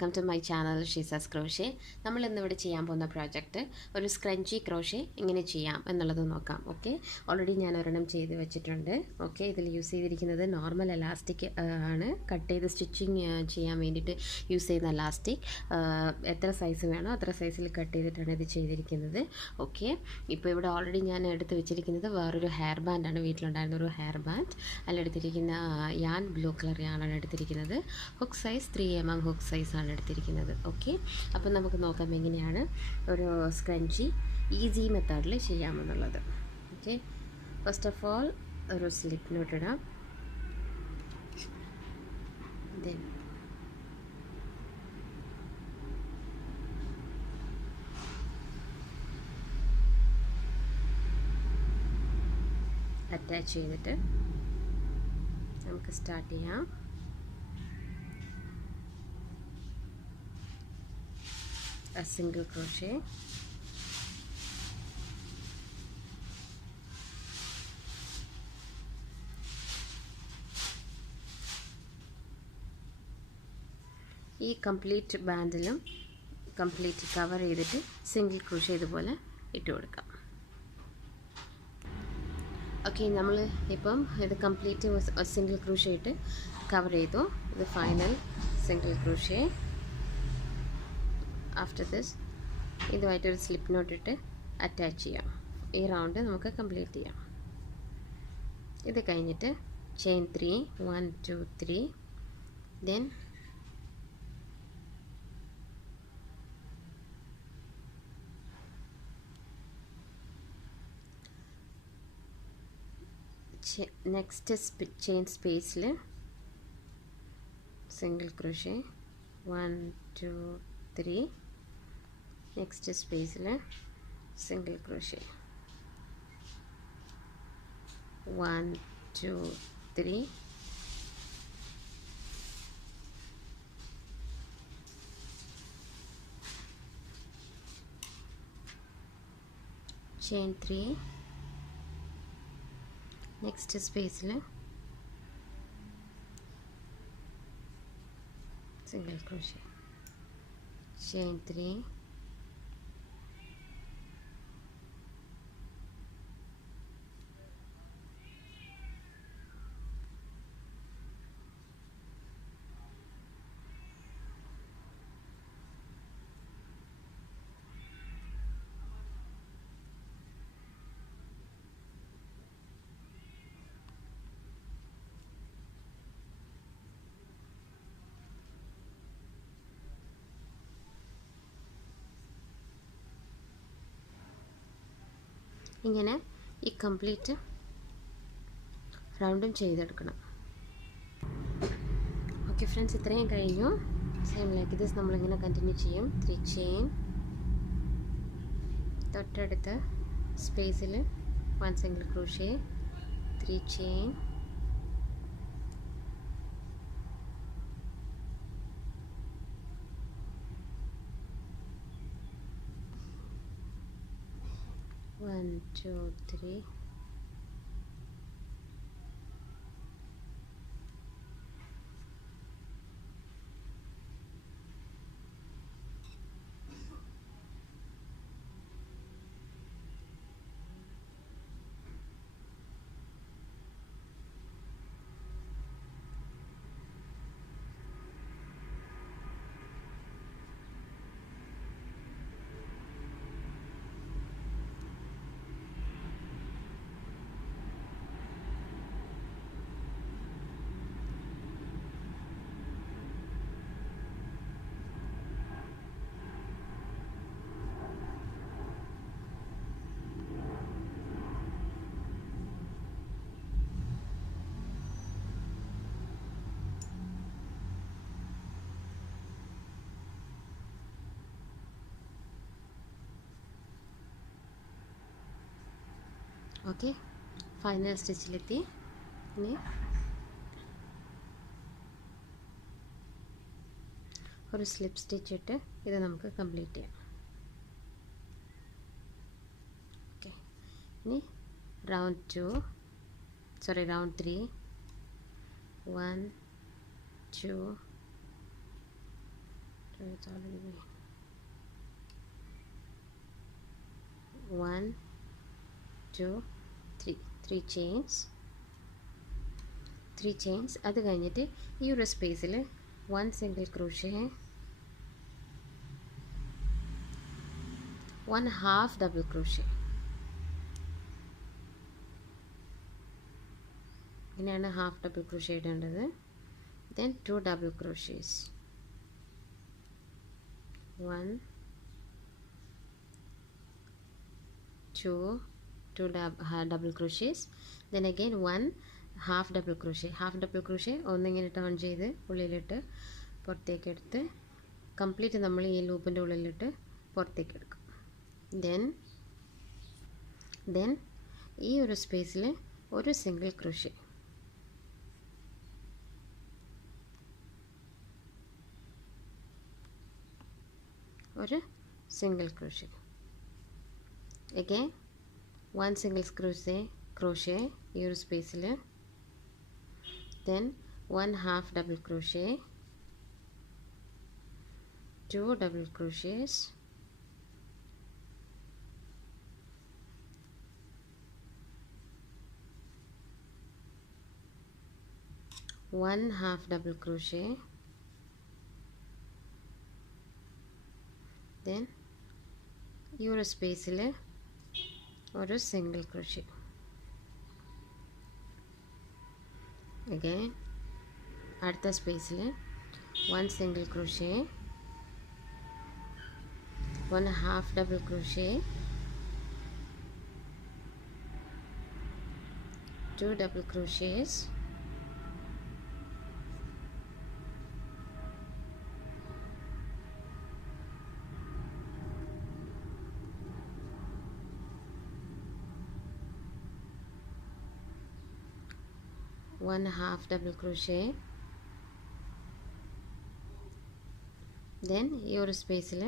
Welcome to my channel ഷീസാസ് crochet. നമ്മൾ ഇന്നിവിടെ ചെയ്യാൻ പോകുന്ന പ്രോജക്റ്റ് ഒരു സ്ക്രഞ്ചി ക്രോഷേ എങ്ങനെ ചെയ്യാം എന്നുള്ളത് നോക്കാം. ഓക്കെ, ഓൾറെഡി ഞാൻ ഒരെണ്ണം ചെയ്ത് വെച്ചിട്ടുണ്ട്. ഓക്കെ, ഇതിൽ യൂസ് ചെയ്തിരിക്കുന്നത് നോർമൽ എലാസ്റ്റിക് ആണ്. കട്ട് ചെയ്ത് സ്റ്റിച്ചിങ് ചെയ്യാൻ വേണ്ടിയിട്ട് യൂസ് ചെയ്യുന്ന എലാസ്റ്റിക്. എത്ര സൈസ് വേണോ അത്ര സൈസിൽ കട്ട് ചെയ്തിട്ടാണ് ഇത് ചെയ്തിരിക്കുന്നത്. ഓക്കെ, ഇപ്പോൾ ഇവിടെ ഓൾറെഡി ഞാൻ എടുത്ത് വെച്ചിരിക്കുന്നത് വേറൊരു ഹെയർ ബാൻഡാണ്. വീട്ടിലുണ്ടായിരുന്ന ഒരു ഹെയർ ബാൻഡ്. അതിലെടുത്തിരിക്കുന്ന യാൻ ബ്ലൂ കളർ യാണാണ് എടുത്തിരിക്കുന്നത്. ഹുക്ക് സൈസ് 3mm ഹുക്ക് സൈസാണ് എടുത്തിരിക്കുന്നത്. ഓക്കെ, അപ്പം നമുക്ക് നോക്കാം എങ്ങനെയാണ് ഒരു സ്ക്രഞ്ചി ഈസി മെത്തേഡിൽ ചെയ്യാമെന്നുള്ളത്. ഓക്കെ, ഫസ്റ്റ് ഓഫ് ഓൾ ഒരു സ്ലിപ്പ് നോട്ട് ഇടാം. ദെൻ അറ്റാച്ച് ചെയ്തിട്ട് നമുക്ക് സ്റ്റാർട്ട് ചെയ്യാം. A single crochet, ഈ കംപ്ലീറ്റ് ബാൻഡിലും കംപ്ലീറ്റ് കവർ ചെയ്തിട്ട് സിംഗിൾ ക്രോഷേ ഇതുപോലെ ഇട്ട് കൊടുക്കാം. ഓക്കെ, നമ്മൾ ഇപ്പം ഇത് കംപ്ലീറ്റ് സിംഗിൾ ക്രോഷേ ഇട്ട് കവർ ചെയ്തു. ഇത് final single crochet. After this ഇതുമായിട്ടൊരു സ്ലിപ്പ് നോട്ട് ഇട്ട് അറ്റാച്ച് ചെയ്യാം. ഈ റൗണ്ട് നമുക്ക് കംപ്ലീറ്റ് ചെയ്യാം. ഇത് കഴിഞ്ഞിട്ട് ചെയിൻ 3 1 2 3, ദെൻ നെക്സ്റ്റ് ചെയിൻ സ്പേസിൽ സിംഗിൾ ക്രോഷേ 1 2 3, നെക്സ്റ്റ് സ്പേസിൽ സിംഗിൾ ക്രോഷേ 1 2 3, ചെയിൻ 3, നെക്സ്റ്റ് സ്പേസിൽ സിംഗിൾ ക്രോഷേ chain 3, ഇങ്ങനെ ഈ കംപ്ലീറ്റ് റൗണ്ടും ചെയ്തെടുക്കണം. ഓക്കെ ഫ്രണ്ട്സ്, ഇത്രയും കഴിഞ്ഞു. സെയിം ലൈക്ക് ദിസ് നമ്മളിങ്ങനെ കണ്ടിന്യൂ ചെയ്യും. 3 ചെയിൻ, തൊട്ടടുത്ത സ്പേസിൽ 1 single crochet, 3 chain, one two three, okay, final സ്റ്റിച്ചിലെത്തി. ഇനി ഒരു സ്ലിപ്പ് സ്റ്റിച്ച് ഇട്ട് ഇത് നമുക്ക് കംപ്ലീറ്റ് ചെയ്യാം. ഓക്കെ, ഇനി round 3 1 2 it's already 1 2 3 chains, 3 chains. അത് കഴിഞ്ഞിട്ട് ഈ ഒരു സ്പേസിൽ 1 single crochet, 1 half double crochet. ഇങ്ങനെയാണ് ഹാഫ് ഡബിൾ ക്രോഷേ ഇടേണ്ടത്. then 2 double crochets, 1 2 double crochets, then again 1 half double crochet. ഒന്നിങ്ങനെ ടേൺ ചെയ്ത് ഉള്ളിലിട്ട് പുറത്തേക്ക് എടുത്ത് കംപ്ലീറ്റ് നമ്മൾ ഈ ലൂപ്പിൻ്റെ ഉള്ളിലിട്ട് പുറത്തേക്ക് എടുക്കും. then ഈ ഒരു സ്പേസിൽ ഒരു സിംഗിൾ ക്രോഷേ, ഒരു single crochet. again 1 single crochet ഈ ഒരു സ്പേസിൽ, then 1 half double crochet, 2 double crochets, 1 half double crochet, then ഈ ഒരു സ്പേസിൽ ഒരു സിംഗിൾ ക്രോഷേ. again അടുത്ത സ്പേസിൽ 1 single crochet, 1 half double crochet, 2 double crochets, 1 half double crochet, then ഈ ഒരു സ്പേസിൽ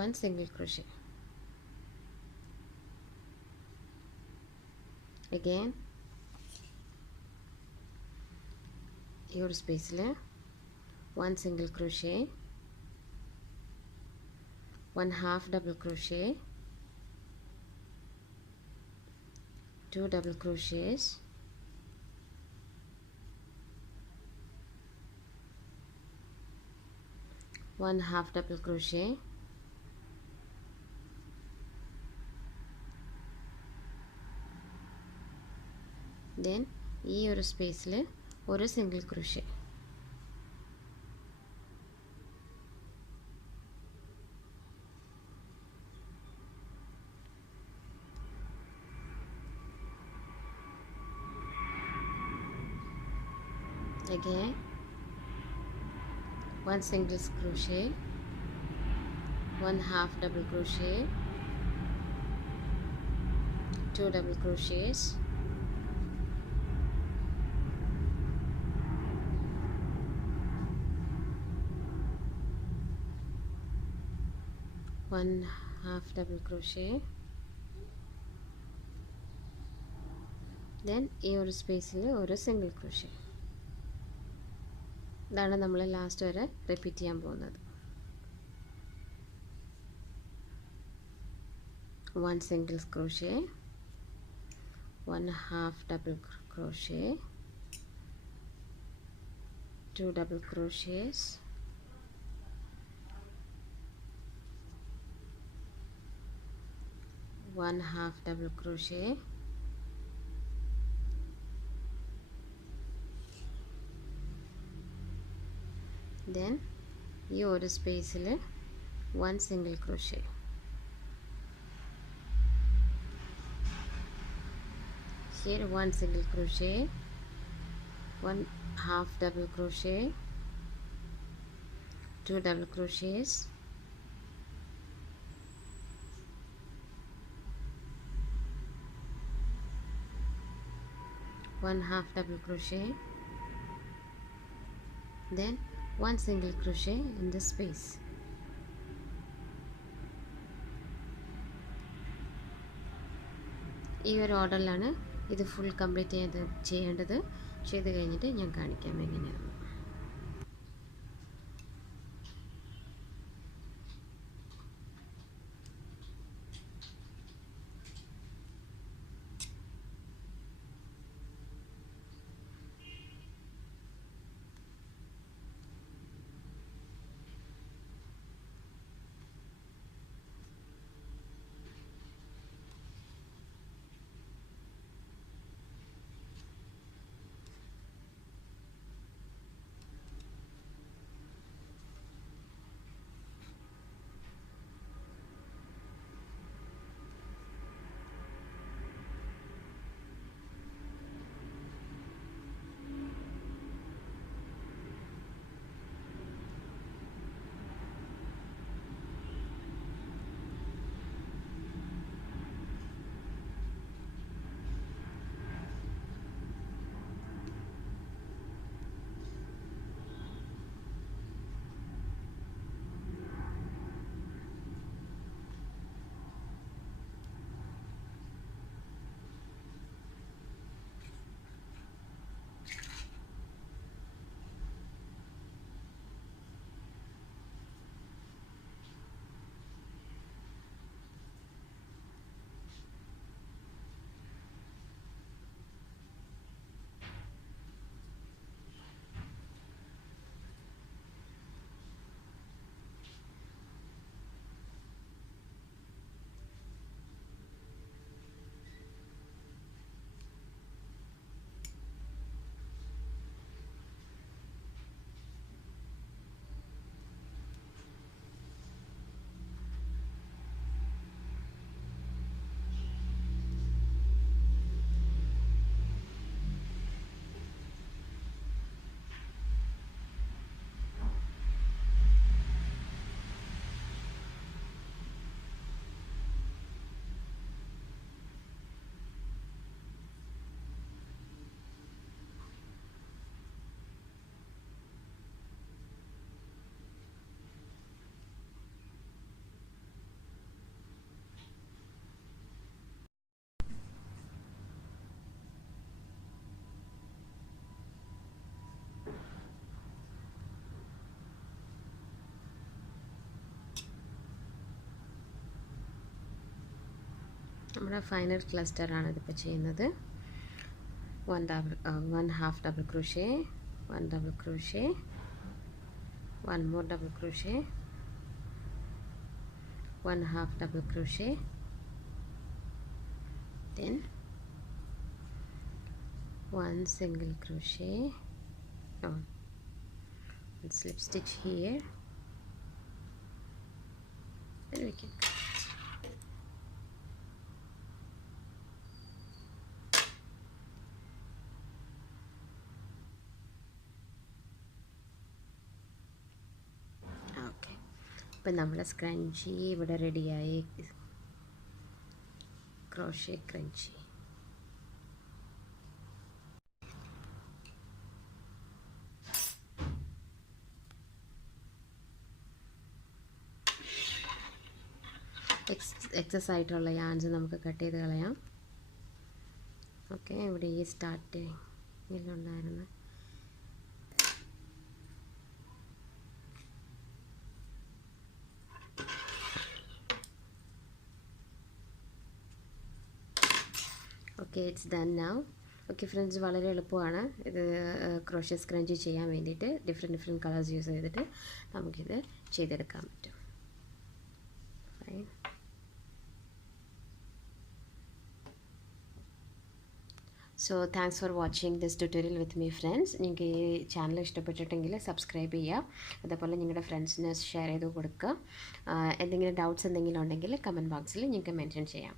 1 single crochet. again ഈ ഒരു സ്പേസിൽ 1 single crochet, 1 half double crochet, 2 double crochets, 1 half double crochet, then ഈ ഒരു സ്പേസിൽ ഒരു single crochet. again 1 single crochet, 1 half double crochet, 2 double crochets, 1 half double crochet, then ഈ ഒരു സ്പേസിൽ ഒരു സിംഗിൾ ക്രോഷേ. ഇതാണ് നമ്മൾ ലാസ്റ്റ് വരെ റിപ്പീറ്റ് ചെയ്യാൻ പോകുന്നത്. 1 single crochet, 1 half double crochet, 2 double crochets, 1 half double crochet, then ഈ ഒരു സ്പേസിൽ 1 single crochet. here 1 single crochet, 1 half double crochet, 2 double crochets, 1 half double crochet, then 1 single crochet in this space. ഈ ഒരു ഓർഡറിലാണ് ഇത് full complete ചെയ്യേണ്ടത്. ചെയ്ത് കഴിഞ്ഞിട്ട് ഞാൻ കാണിക്കാം എങ്ങനെയാണ്. നമ്മുടെ ഫൈനൽ ക്ലസ്റ്ററാണ് ഇതിപ്പോൾ ചെയ്യുന്നത്. 1 half double crochet, 1 double crochet, 1 more double crochet, 1 half double crochet, then 1 single crochet, 1 slip stitch here, then we can okay. ഇപ്പം നമ്മുടെ സ്ക്രഞ്ചി ഇവിടെ റെഡിയായി. Crochet crunchy. എക്സസ് ആയിട്ടുള്ള യാൻസ് നമുക്ക് കട്ട് ചെയ്ത് കളയാം. ഓക്കെ, ഇവിടെ ഈ സ്റ്റാർട്ടിങ്ങിലുണ്ടായിരുന്ന okay, it's done now. Okay friends, വളരെ എളുപ്പമാണ് ഇത് ക്രോഷേ സ്ക്രഞ്ചി ചെയ്യാൻ വേണ്ടിയിട്ട്. ഡിഫറെൻറ്റ് കളേഴ്സ് യൂസ് ചെയ്തിട്ട് നമുക്കിത് ചെയ്തെടുക്കാൻ പറ്റും. Fine. So thanks for watching this tutorial with me friends. നിങ്ങൾക്ക് ഈ ചാനൽ ഇഷ്ടപ്പെട്ടിട്ടെങ്കിൽ സബ്സ്ക്രൈബ് ചെയ്യുക. അതേപോലെ നിങ്ങളുടെ ഫ്രണ്ട്സിന് ഷെയർ ചെയ്ത് കൊടുക്കുക. എന്തെങ്കിലും ഡൗട്ട്സ് എന്തെങ്കിലും ഉണ്ടെങ്കിൽ കമൻറ്റ് ബോക്സിൽ നിങ്ങൾക്ക് മെൻഷൻ ചെയ്യാം.